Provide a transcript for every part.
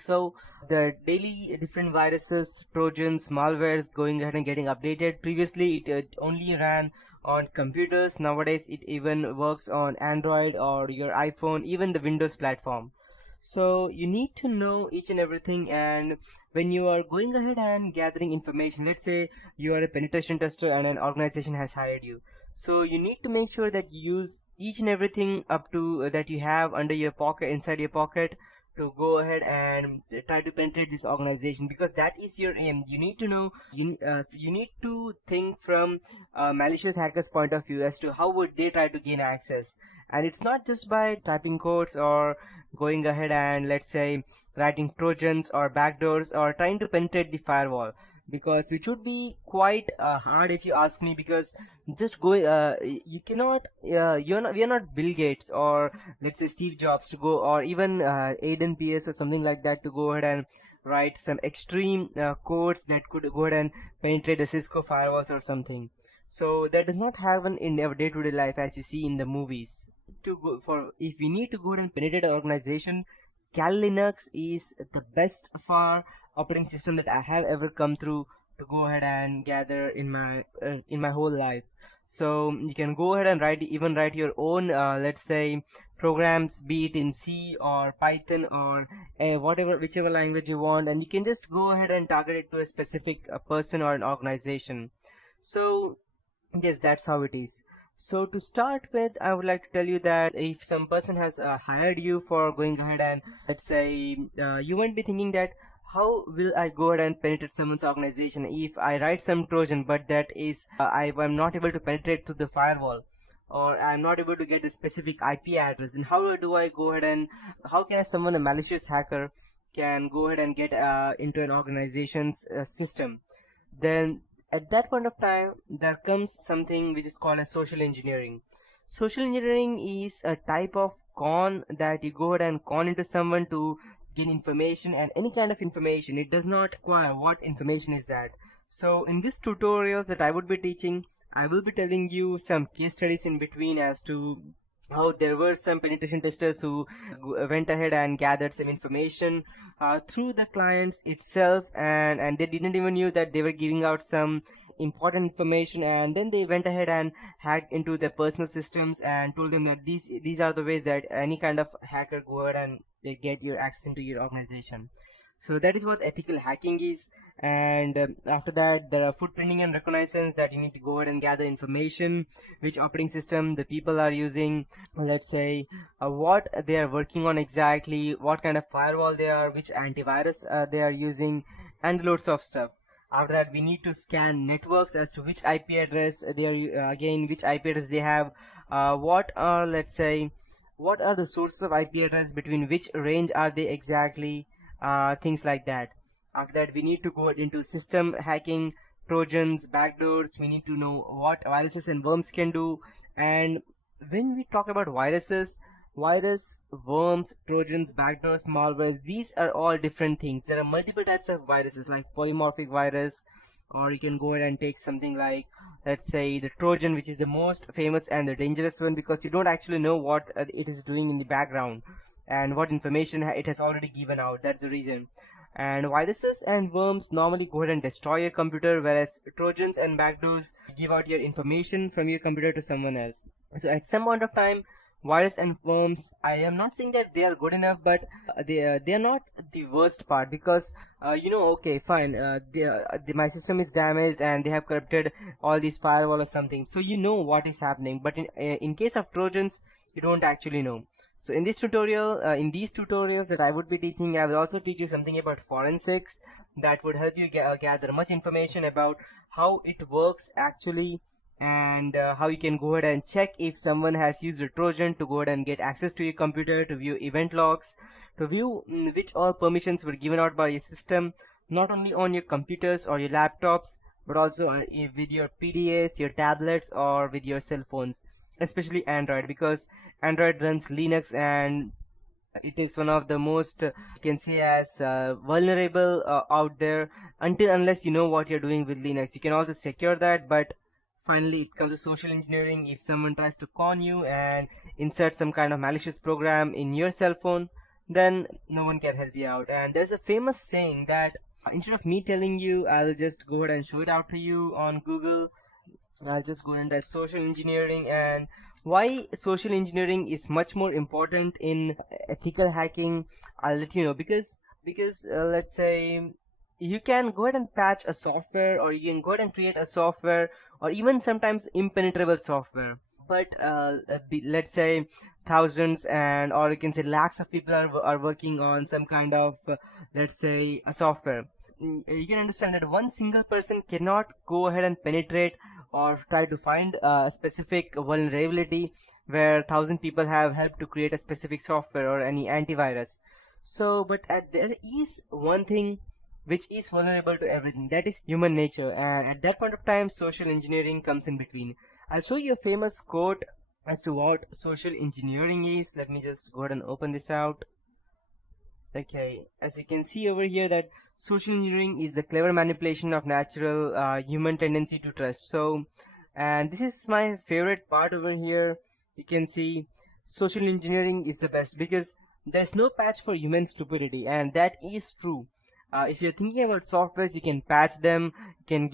So the daily different viruses, trojans, malwares going ahead and getting updated. Previously it only ran on computers. Nowadays it even works on Android or your iPhone, even the Windows platform. So you need to know each and everything, and when you are going ahead and gathering information, let's say you are a penetration tester and an organization has hired you, so you need to make sure that you use each and everything up to that you have under your pocket, inside your pocket, to go ahead and try to penetrate this organization, because that is your aim. You need to know, you need to think from a malicious hacker's point of view as to how would they try to gain access. And it's not just by typing codes or going ahead and, let's say, writing trojans or backdoors or trying to penetrate the firewall, because which would be quite hard if you ask me. Because just going you cannot we are not Bill Gates or, let's say, Steve Jobs to go, or even Aiden Pierce or something like that, to go ahead and write some extreme codes that could go ahead and penetrate the Cisco firewalls or something. So that does not happen in our day-to-day life as you see in the movies. To go for, if we need to go ahead and penetrate an organization, Kali Linux is the best far operating system that I have ever come through to go ahead and gather in my whole life. So you can go ahead and even write your own, let's say, programs, be it in C or Python or whatever, whichever language you want, and you can just go ahead and target it to a specific person or an organization. So yes, that's how it is. So to start with, I would like to tell you that if some person has hired you for going ahead and, let's say, you might be thinking that how will I go ahead and penetrate someone's organization if I write some Trojan, but that is I'm not able to penetrate through the firewall, or I'm not able to get a specific IP address. Then how do I go ahead and how can someone, a malicious hacker, can go ahead and get into an organization's system? Then at that point of time there comes something which is called as social engineering. Social engineering is a type of con that you go ahead and con into someone to gain information, and any kind of information. It does not require what information is that. So in this tutorial that I would be teaching, I will be telling you some case studies in between as to how there were some penetration testers who went ahead and gathered some information through the clients itself, and they didn't even knew that they were giving out some important information, and then they went ahead and hacked into their personal systems and told them that these are the ways that any kind of hacker go ahead and they get your access into your organization. So that is what ethical hacking is. And after that, there are footprinting and reconnaissance, that you need to go ahead and gather information, which operating system the people are using, let's say, what they are working on exactly, what kind of firewall they are, which antivirus they are using, and loads of stuff. After that, we need to scan networks as to which IP address they are, again, which IP address they have, what are, let's say, what are the sources of IP address, between which range are they exactly, things like that. After that, we need to go into system hacking, trojans, backdoors. We need to know what viruses and worms can do. And when we talk about viruses, virus, worms, trojans, backdoors, malwares, these are all different things. There are multiple types of viruses, like polymorphic virus, or you can go ahead and take something like, let's say, the Trojan, which is the most famous and the dangerous one, because you don't actually know what it is doing in the background and what information it has already given out. That's the reason. And viruses and worms normally go ahead and destroy your computer, whereas Trojans and backdoors give out your information from your computer to someone else. So at some point of time, virus and worms, I am not saying that they are good enough, but they are not the worst part, because okay, fine, my system is damaged and they have corrupted all these firewall or something, so you know what is happening. But in case of Trojans, you don't actually know. So in this tutorial, in these tutorials that I would be teaching, I will also teach you something about forensics that would help you gather much information about how it works actually, and how you can go ahead and check if someone has used a Trojan to go ahead and get access to your computer, to view event logs, to view which all permissions were given out by your system, not only on your computers or your laptops, but also with your PDAs, your tablets, or with your cell phones, especially Android, because Android runs Linux, and it is one of the most you can say as vulnerable out there, until unless you know what you're doing with Linux. You can also secure that, but finally it comes to social engineering. If someone tries to con you and insert some kind of malicious program in your cell phone, then no one can help you out. And there's a famous saying that instead of me telling you, I'll just go ahead and show it out to you on Google. I'll just go and type social engineering, and why social engineering is much more important in ethical hacking. I'll let you know, because let's say you can go ahead and patch a software, or you can go ahead and create a software, or even sometimes impenetrable software. But let's say thousands and or you can say lakhs of people are working on some kind of let's say a software. You can understand that one single person cannot go ahead and penetrate or try to find a specific vulnerability where 1,000 people have helped to create a specific software or any antivirus. So but there is one thing which is vulnerable to everything, that is human nature, and at that point of time social engineering comes in between. I'll show you a famous quote as to what social engineering is. Let me just go ahead and open this out. Okay, as you can see over here, that social engineering is the clever manipulation of natural human tendency to trust. So, and this is my favorite part over here. You can see social engineering is the best because there's no patch for human stupidity, and that is true. If you're thinking about softwares, you can patch them, you can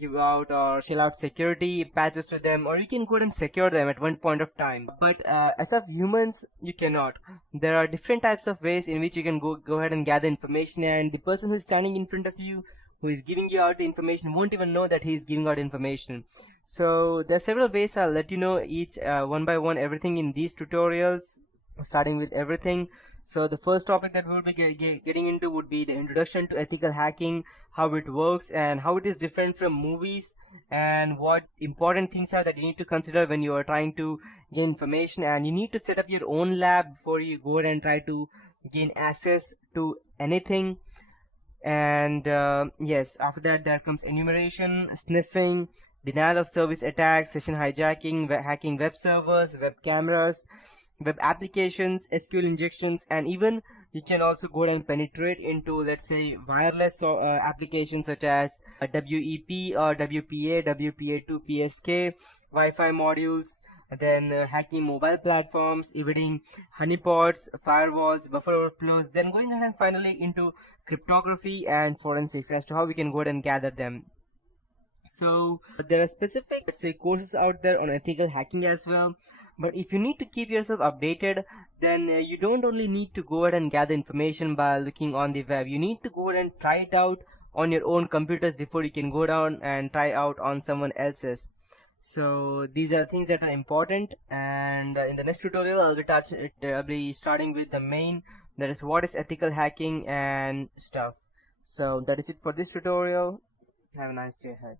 give out or shell out security patches to them, or you can go ahead and secure them at one point of time. But as of humans, you cannot. There are different types of ways in which you can go ahead and gather information, and the person who's standing in front of you, who is giving you out the information, won't even know that he is giving out information. So there are several ways. I'll let you know each one by one everything in these tutorials, starting with everything. So the first topic that we will be getting into would be the introduction to ethical hacking, how it works and how it is different from movies, and what important things are that you need to consider when you are trying to gain information. And you need to set up your own lab before you go ahead and try to gain access to anything. And yes, after that there comes enumeration, sniffing, denial of service attacks, session hijacking, hacking web servers, web cameras, web applications, SQL injections, and even you can also go and penetrate into, let's say, wireless applications such as WEP or WPA, WPA2 PSK, Wi-Fi modules, and then hacking mobile platforms, evading honeypots, firewalls, buffer overflows, then going ahead and finally into cryptography and forensics as to how we can go ahead and gather them. So there are specific, let's say, courses out there on ethical hacking as well. But if you need to keep yourself updated, then you don't only need to go ahead and gather information by looking on the web. You need to go ahead and try it out on your own computers before you can go down and try out on someone else's. So these are things that are important, and in the next tutorial I'll be starting with the main, that is what is ethical hacking and stuff. So that is it for this tutorial. Have a nice day ahead.